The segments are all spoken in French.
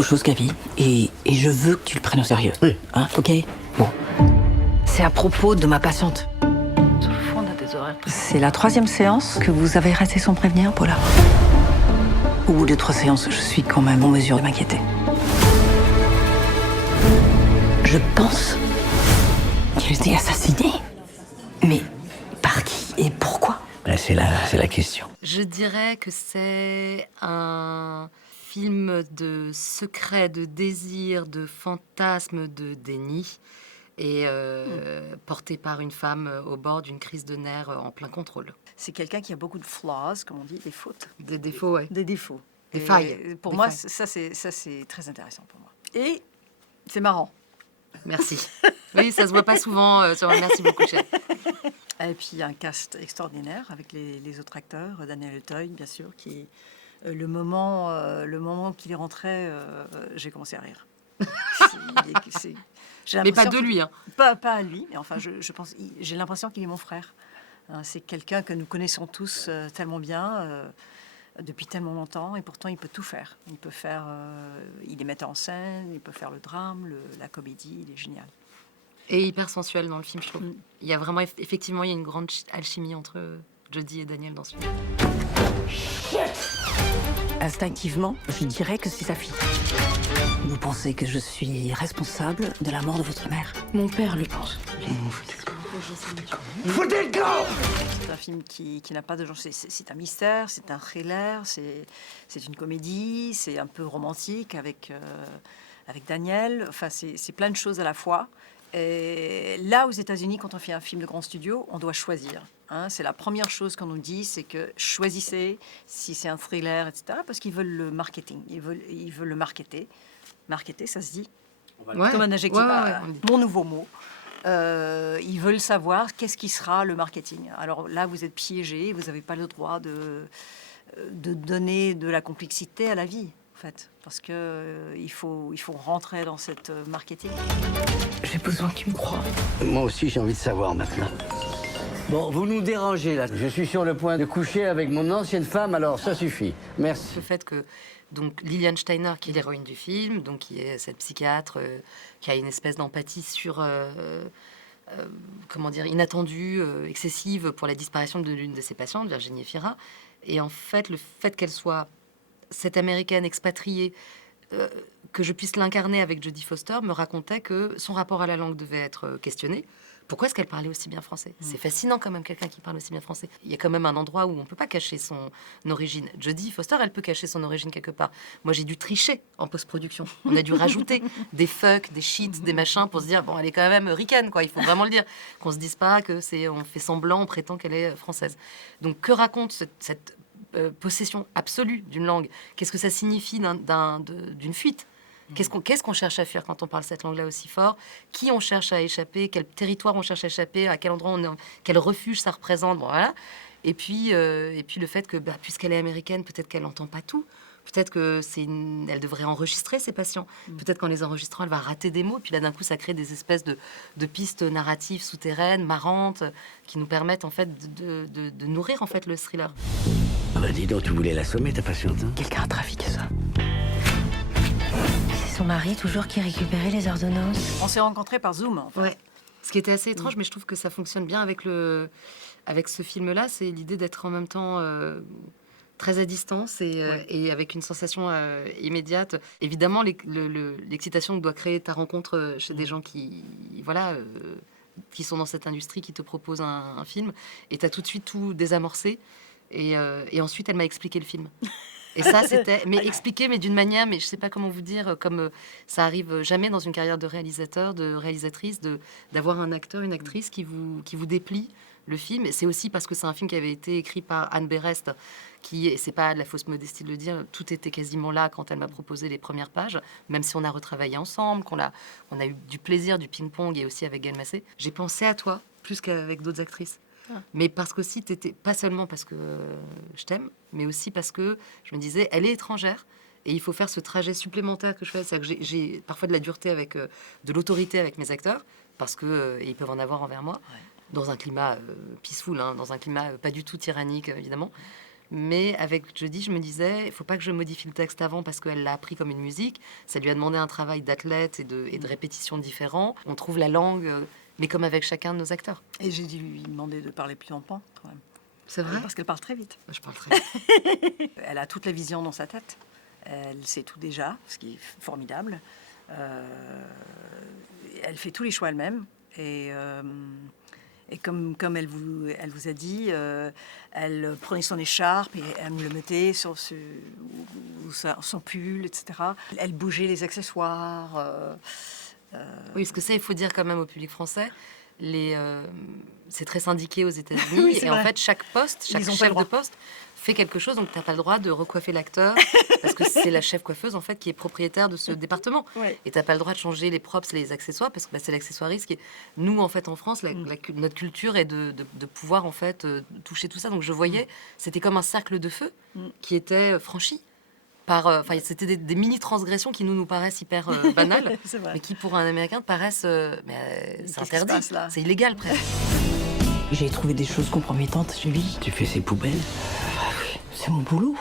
autre chose, Gavi, et je veux que tu le prennes au sérieux. Oui. Hein, ok? Bon. C'est à propos de ma patiente. Sur le fond, on a des horaires. C'est la 3e séance que vous avez ratée sans prévenir, Paula. Au bout de 3 séances, je suis quand même en mesure de m'inquiéter. Je pense qu'elle a été assassinée. Mais par qui et pourquoi? Ben, c'est la question. Je dirais que c'est un film de secret, de désir, de fantasme, de déni, et porté par une femme au bord d'une crise de nerfs en plein contrôle. C'est quelqu'un qui a beaucoup de flaws, comme on dit, des fautes. Des défauts, ouais. Des défauts. Des Et failles. Pour Des moi, failles. ça c'est très intéressant pour moi. Et c'est marrant. Merci. Oui, ça se voit pas souvent. Merci beaucoup, chef. Et puis un cast extraordinaire avec les autres acteurs, Daniel Auteuil, bien sûr, qui le moment qu'il est rentré, j'ai commencé à rire. J'ai Mais pas l'impression de lui, hein. Pas à lui, mais enfin, je pense, j'ai l'impression qu'il est mon frère. Hein, c'est quelqu'un que nous connaissons tous tellement bien, depuis tellement longtemps, et pourtant il peut tout faire. Il peut faire, il est metteur en scène, il peut faire le drame, la comédie, il est génial. Et hyper sensuel dans le film, je trouve. Mm. Il y a vraiment, effectivement, il y a une grande alchimie entre Jodie et Daniel dans ce film. Instinctivement, je dirais que c'est sa fille. Vous pensez que je suis responsable de la mort de votre mère? Mon père le pense. Foutez le camp! C'est un film qui n'a pas de genre. C'est un mystère, c'est un thriller, c'est une comédie, c'est un peu romantique avec Daniel. Enfin, c'est plein de choses à la fois. Et là, aux États-Unis, quand on fait un film de grand studio, on doit choisir. Hein, c'est la première chose qu'on nous dit, c'est que choisissez si c'est un thriller, etc. Parce qu'ils veulent le marketing, ils veulent le marketer. Marketer, ça se dit Ouais. comme un adjectif, Ouais, on dit. mon nouveau mot. Ils veulent savoir qu'est-ce qui sera le marketing. Alors là, vous êtes piégés, vous n'avez pas le droit de donner de la complexité à la vie, en fait, parce que il faut rentrer dans cette marketing. J'ai besoin que tu me crois. Moi aussi, j'ai envie de savoir maintenant. Bon, vous nous dérangez là. Je suis sur le point de coucher avec mon ancienne femme, alors ça suffit. Merci. Le fait que donc Liliane Steiner, qui est l'héroïne du film, donc qui est cette psychiatre qui a une espèce d'empathie sur comment dire, inattendue, excessive pour la disparition de l'une de ses patientes, Virginie Efira. Et en fait, le fait qu'elle soit cette américaine expatriée, que je puisse l'incarner avec Jodie Foster, me racontait que son rapport à la langue devait être questionné. Pourquoi est-ce qu'elle parlait aussi bien français? C'est fascinant quand même, quelqu'un qui parle aussi bien français. Il y a quand même un endroit où on ne peut pas cacher son origine. Jodie Foster, elle peut cacher son origine quelque part. Moi, j'ai dû tricher en post-production. On a dû rajouter des fuck, des shit, des machins pour se dire, bon, elle est quand même ricaine, quoi. Il faut vraiment le dire. Qu'on se dise pas que on fait semblant, on prétend qu'elle est française. Donc, que raconte cette possession absolue d'une langue? Qu'est-ce que ça signifie d'une fuite? Qu'est-ce qu'on cherche à fuir quand on parle cette langue-là aussi fort? Qui on cherche à échapper? Quel territoire on cherche à échapper? À quel endroit quel refuge ça représente? Bon, voilà. Et puis le fait que, puisqu'elle est américaine, peut-être qu'elle n'entend pas tout. Peut-être que elle devrait enregistrer ses patients. Peut-être qu'en les enregistrant, elle va rater des mots. Puis là, d'un coup, ça crée des espèces de pistes narratives souterraines, marrantes, qui nous permettent en fait de nourrir en fait le thriller. Ah bah dis donc, tu voulais l'assommer ta patiente, hein? Quelqu'un a trafiqué ça. C'est son mari toujours qui récupérait les ordonnances. On s'est rencontrés par Zoom, en fait. Ouais. Ce qui était assez étrange, mais je trouve que ça fonctionne bien avec ce film-là, c'est l'idée d'être en même temps très à distance et avec une sensation immédiate. Évidemment, l'excitation que doit créer ta rencontre chez des gens qui sont dans cette industrie, qui te proposent un film, et tu as tout de suite tout désamorcé. Et ensuite, elle m'a expliqué le film. Et ça, c'était... Mais expliqué, mais d'une manière, mais je sais pas comment vous dire, comme ça arrive jamais dans une carrière de réalisateur, de réalisatrice, d'avoir un acteur, une actrice qui vous déplie le film. Et c'est aussi parce que c'est un film qui avait été écrit par Anne Berest, et c'est pas de la fausse modestie de le dire, tout était quasiment là quand elle m'a proposé les premières pages, même si on a retravaillé ensemble, on a eu du plaisir, du ping-pong, et aussi avec Gaëlle Massé. J'ai pensé à toi, plus qu'avec d'autres actrices. Mais parce qu'aussi, pas seulement parce que je t'aime, mais aussi parce que je me disais, elle est étrangère et il faut faire ce trajet supplémentaire que je fais. C'est-à-dire que j'ai parfois de la dureté de l'autorité avec mes acteurs, parce que ils peuvent en avoir envers moi, dans un climat peaceful, hein, dans un climat pas du tout tyrannique, évidemment. Mais avec Jodie, je me disais, il faut pas que je modifie le texte avant parce qu'elle l'a appris comme une musique. Ça lui a demandé un travail d'athlète et de répétition différent. On trouve la langue, mais comme avec chacun de nos acteurs. Et j'ai dû lui demander de parler plus lentement, quand même. C'est vrai? Parce qu'elle parle très vite. Je parle très vite. Elle a toute la vision dans sa tête. Elle sait tout déjà, ce qui est formidable. Elle fait tous les choix elle-même. Et comme elle vous a dit, elle prenait son écharpe et elle me le mettait sur son pull, etc. Elle bougeait les accessoires. Oui, parce que ça, il faut dire quand même au public français, c'est très syndiqué aux États-Unis. Oui, c'est et en vrai. fait, chaque Ils ont pas le chef droit. de poste fait quelque chose, donc tu n'as pas le droit de recoiffer l'acteur, parce que c'est la chef coiffeuse en fait qui est propriétaire de ce département. Ouais. Et tu n'as pas le droit de changer les props, les accessoires, parce que c'est l'accessoiriste qui est... Nous, en fait, en France, notre culture est de pouvoir en fait toucher tout ça. Donc je voyais, c'était comme un cercle de feu qui était franchi. C'était des mini-transgressions qui nous paraissent hyper banales, C'est vrai. mais qui pour un Américain paraissent c'est qu'est-ce qui se interdit, passe là c'est illégal presque. J'ai trouvé des choses compromettantes chez lui. Tu fais ses poubelles? C'est mon boulot.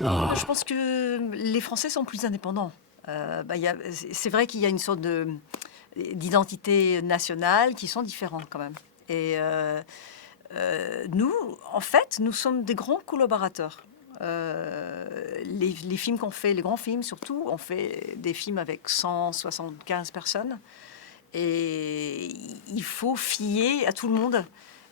Je pense que les Français sont plus indépendants. C'est vrai qu'il y a une sorte d'identité nationale qui sont différents quand même. Et nous, en fait, nous sommes des grands collaborateurs. Les films qu'on fait, les grands films surtout, on fait des films avec 175 personnes. Et il faut fier à tout le monde.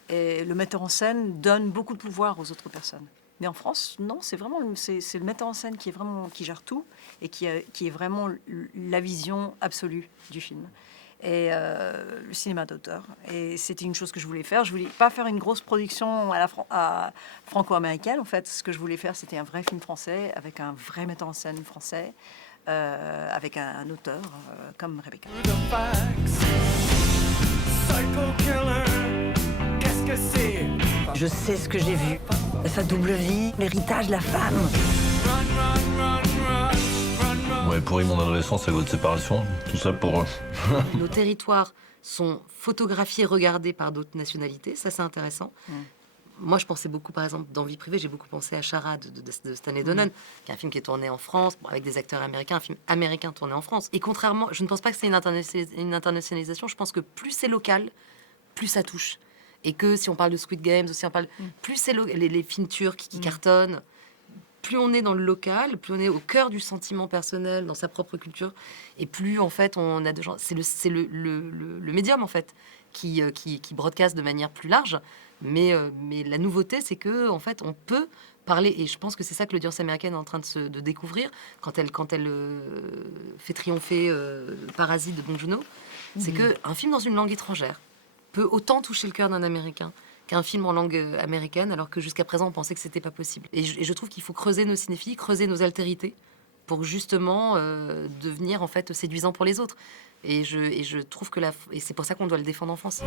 Et le metteur en scène donne beaucoup de pouvoir aux autres personnes. Mais en France, non, c'est le metteur en scène qui gère tout et qui est vraiment la vision absolue du film. Et le cinéma d'auteur. Et c'était une chose que je voulais faire. Je voulais pas faire une grosse production à franco-américaine. En fait, ce que je voulais faire, c'était un vrai film français avec un vrai metteur en scène français, avec un auteur comme Rebecca. Je sais ce que j'ai vu. Sa double vie, l'héritage de la femme. Ouais, pourri mon adolescence et votre séparation, tout ça pour... Nos territoires sont photographiés, regardés par d'autres nationalités, ça c'est intéressant. Moi, je pensais beaucoup, par exemple, dans Vie privée, j'ai beaucoup pensé à Charade de Stanley Donen, qui est un film qui est tourné en France, avec des acteurs américains, un film américain tourné en France. Et contrairement, je ne pense pas que c'est une internationalisation, je pense que plus c'est local, plus ça touche. Et que si on parle de Squid Games, aussi on parle, plus c'est les films turcs qui cartonnent, plus on est dans le local, plus on est au cœur du sentiment personnel, dans sa propre culture, et plus en fait on a de gens. C'est le médium en fait qui broadcast de manière plus large. Mais la nouveauté, c'est que en fait on peut parler, et je pense que c'est ça que l'audience américaine est en train de découvrir quand elle fait triompher Parasite de Bong Joon-ho, c'est que un film dans une langue étrangère peut autant toucher le cœur d'un Américain qu'un film en langue américaine, alors que jusqu'à présent, on pensait que c'était pas possible. Et je trouve qu'il faut creuser nos cinéphiles, creuser nos altérités, pour justement devenir en fait séduisant pour les autres. Et je trouve que et c'est pour ça qu'on doit le défendre en France.